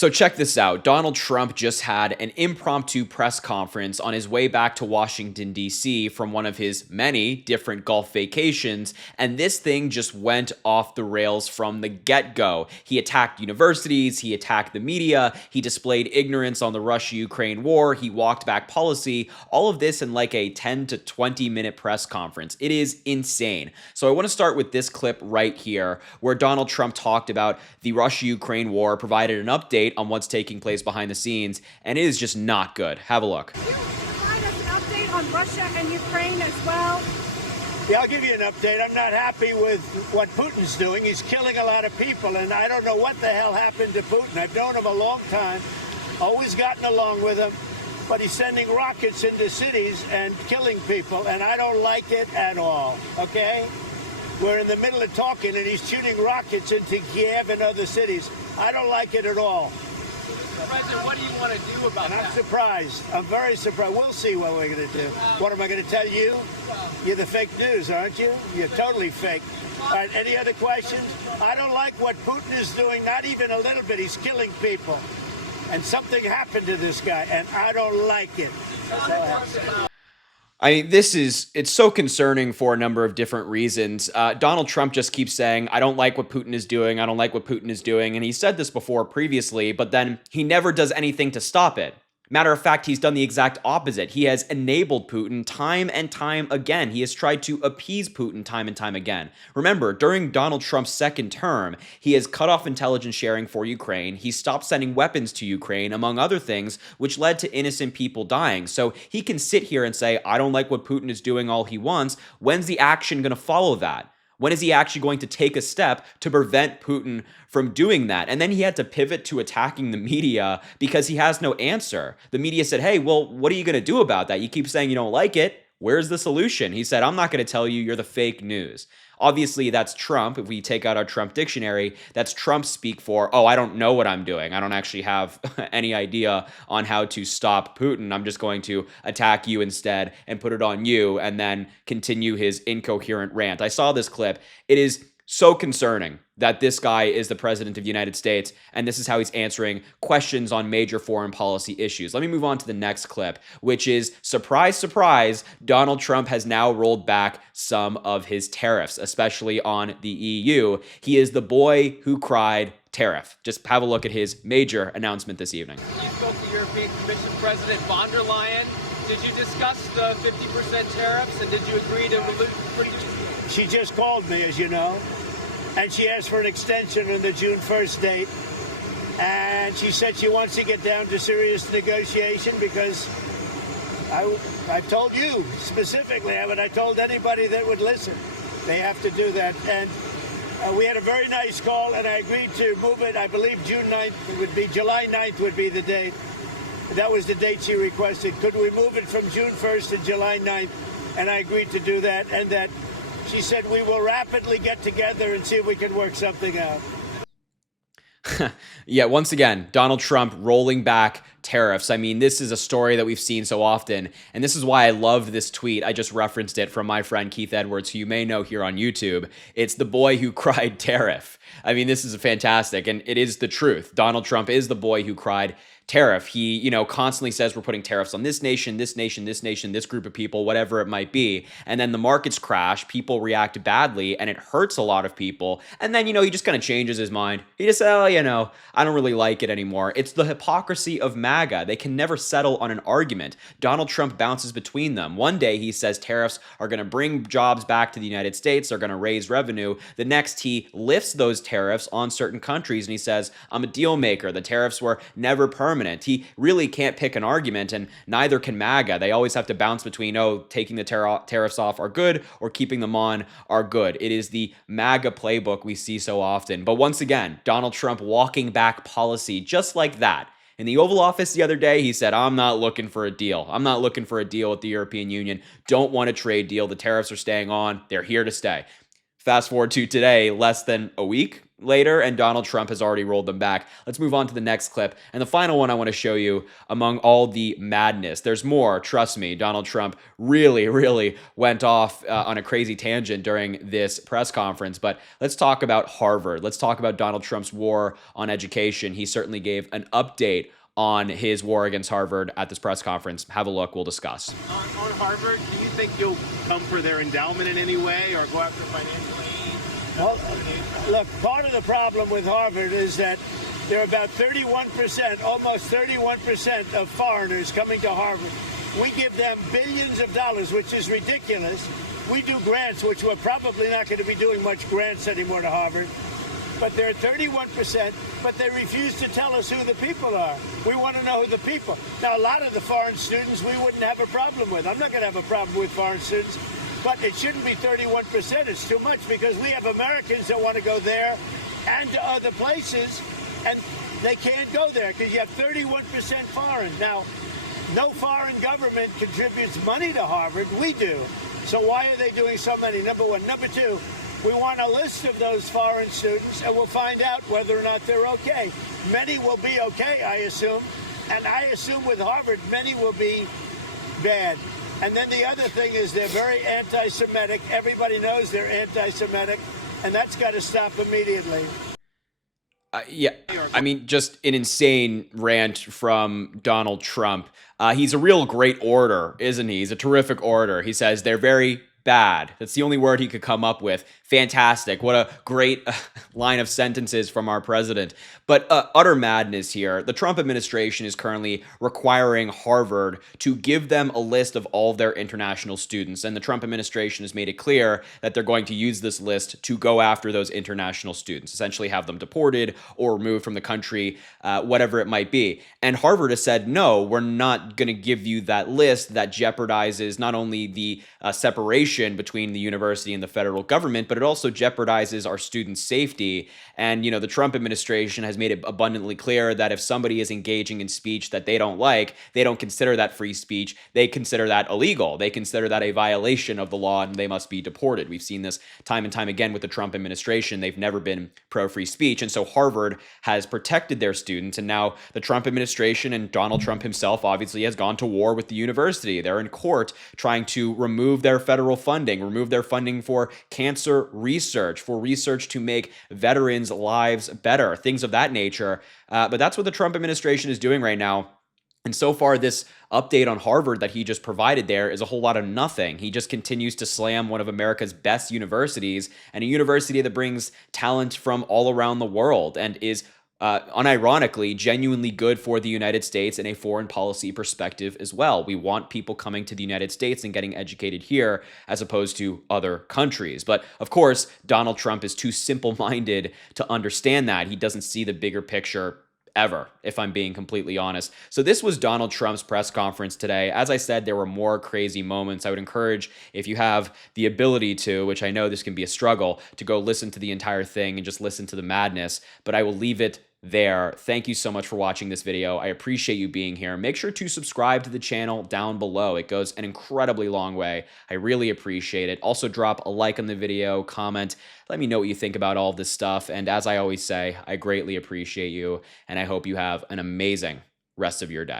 So check this out. Donald Trump just had an impromptu press conference on his way back to Washington, D.C. from one of his many different Gulf vacations, and this thing just went off the rails from the get-go. He attacked universities, he attacked the media, he displayed ignorance on the Russia-Ukraine war, he walked back policy, all of this in like a 10 to 20 minute press conference. It is insane. So I want to start with this clip right here, where Donald Trump talked about the Russia-Ukraine war, provided an update on what's taking place behind the scenes, and it is just not good. Have a look. Can you provide us an update on Russia and Ukraine as well? Yeah, I'll give you an update. I'm not happy with what Putin's doing. He's killing a lot of people, and I don't know what the hell happened to Putin. I've known him a long time, always gotten along with him, but he's sending rockets into cities and killing people, and I don't like it at all, okay? We're in the middle of talking, and he's shooting rockets into Kiev and other cities. I don't like it at all. President, what do you want to do about that? I'm surprised. I'm very surprised. We'll see what we're going to do. What am I going to tell you? You're the fake news, aren't you? You're totally fake. All right, any other questions? I don't like what Putin is doing, not even a little bit. He's killing people. And something happened to this guy, and I don't like it. That's all I have to say. I mean, it's so concerning for a number of different reasons. Donald Trump just keeps saying, I don't like what Putin is doing. I don't like what Putin is doing. And he said this before previously, but then he never does anything to stop it. Matter of fact, he's done the exact opposite. He has enabled Putin time and time again. He has tried to appease Putin time and time again. Remember, during Donald Trump's second term, he has cut off intelligence sharing for Ukraine. He stopped sending weapons to Ukraine, among other things, which led to innocent people dying. So he can sit here and say, I don't like what Putin is doing all he wants. When's the action going to follow that? When is he actually going to take a step to prevent Putin from doing that? And then he had to pivot to attacking the media because he has no answer. The media said, hey, well, what are you going to do about that? You keep saying you don't like it. Where's the solution? He said, I'm not going to tell you. You're the fake news. Obviously, that's Trump. If we take out our Trump dictionary, that's Trump speak for, oh, I don't know what I'm doing. I don't actually have any idea on how to stop Putin. I'm just going to attack you instead and put it on you and then continue his incoherent rant. I saw this clip. It is so concerning that this guy is the president of the United States, and this is how he's answering questions on major foreign policy issues. Let me move on to the next clip, which is, surprise, surprise, Donald Trump has now rolled back some of his tariffs, especially on the EU. He is the boy who cried tariff. Just have a look at his major announcement this evening. You spoke to European Commission President von der Leyen. Did you discuss the 50% tariffs, and did you agree to remove? She just called me, as you know. And she asked for an extension on the June 1st date. And she said she wants to get down to serious negotiation because I told you specifically, I told anybody that would listen. They have to do that. And we had a very nice call, and I agreed to move it. I believe June 9th would be, July 9th would be the date. That was the date she requested. Could we move it from June 1st to July 9th? And I agreed to do that. And that she said we will rapidly get together and see if we can work something out. Yeah, once again, Donald Trump rolling back tariffs. I mean, this is a story that we've seen so often, and this is why I love this tweet. I just referenced it from my friend Keith Edwards, who you may know here on YouTube. It's the boy who cried tariff. I mean, this is fantastic, and it is the truth. Donald Trump is the boy who cried tariff. He, constantly says we're putting tariffs on this nation, this nation, this nation, this group of people, whatever it might be. And then the markets crash, people react badly, and it hurts a lot of people. And then, he just kind of changes his mind. He just says, I don't really like it anymore. It's the hypocrisy of MAGA. They can never settle on an argument. Donald Trump bounces between them. One day he says tariffs are going to bring jobs back to the United States. They're going to raise revenue. The next he lifts those tariffs on certain countries and he says, I'm a deal maker. The tariffs were never permanent. He really can't pick an argument, and neither can MAGA. They always have to bounce between, taking the tariffs off are good or keeping them on are good. It is the MAGA playbook we see so often. But once again, Donald Trump walking back policy just like that. In the Oval Office the other day, he said, I'm not looking for a deal. I'm not looking for a deal with the European Union. Don't want a trade deal. The tariffs are staying on. They're here to stay. Fast forward to today, less than a week later, and Donald Trump has already rolled them back. Let's move on to the next clip. And the final one I want to show you among all the madness. There's more, trust me. Donald Trump really went off on a crazy tangent during this press conference. But let's talk about Harvard. Let's talk about Donald Trump's war on education. He certainly gave an update on his war against Harvard at this press conference. Have a look. We'll discuss. On Harvard, do you think you'll come for their endowment in any way or go after financial aid? Well, look, part of the problem with Harvard is that there are about 31%, almost 31% of foreigners coming to Harvard. We give them billions of dollars, which is ridiculous. We do grants, which we're probably not going to be doing much grants anymore to Harvard. But they're 31%, but they refuse to tell us who the people are. We want to know who the people. Now, a lot of the foreign students we wouldn't have a problem with. I'm not going to have a problem with foreign students, but it shouldn't be 31%. It's too much because we have Americans that want to go there and to other places, and they can't go there because you have 31% foreign. Now, no foreign government contributes money to Harvard. We do. So why are they doing so many? Number one. Number two, we want a list of those foreign students, and we'll find out whether or not they're okay. Many will be okay, I assume. And I assume with Harvard, many will be bad. And then the other thing is they're very anti-Semitic. Everybody knows they're anti-Semitic, and that's got to stop immediately. Yeah, I mean, just an insane rant from Donald Trump. He's a real great orator, isn't he? He's a terrific orator. He says they're very bad. That's the only word he could come up with. Fantastic. What a great line of sentences from our president. But utter madness here. The Trump administration is currently requiring Harvard to give them a list of all of their international students. And the Trump administration has made it clear that they're going to use this list to go after those international students, essentially have them deported or removed from the country, whatever it might be. And Harvard has said, no, we're not going to give you that list that jeopardizes not only the separation between the university and the federal government, but it also jeopardizes our students' safety. And, the Trump administration has made it abundantly clear that if somebody is engaging in speech that they don't like, they don't consider that free speech. They consider that illegal. They consider that a violation of the law, and they must be deported. We've seen this time and time again with the Trump administration. They've never been pro-free speech. And so Harvard has protected their students. And now the Trump administration and Donald Trump himself obviously has gone to war with the university. They're in court trying to remove their federal funding, remove their funding for cancer research, for research to make veterans' lives better, things of that nature. But that's what the Trump administration is doing right now. And so far, this update on Harvard that he just provided there is a whole lot of nothing. He just continues to slam one of America's best universities, and a university that brings talent from all around the world and is unironically, genuinely good for the United States in a foreign policy perspective as well. We want people coming to the United States and getting educated here as opposed to other countries. But of course, Donald Trump is too simple-minded to understand that. He doesn't see the bigger picture ever, if I'm being completely honest. So this was Donald Trump's press conference today. As I said, there were more crazy moments. I would encourage, if you have the ability to, which I know this can be a struggle, to go listen to the entire thing and just listen to the madness, but I will leave it there. Thank you so much for watching this video. I appreciate you being here. Make sure to subscribe to the channel down below. It goes an incredibly long way. I really appreciate it. Also, drop a like on the video, comment, let me know what you think about all this stuff. And as I always say, I greatly appreciate you, and I hope you have an amazing rest of your day.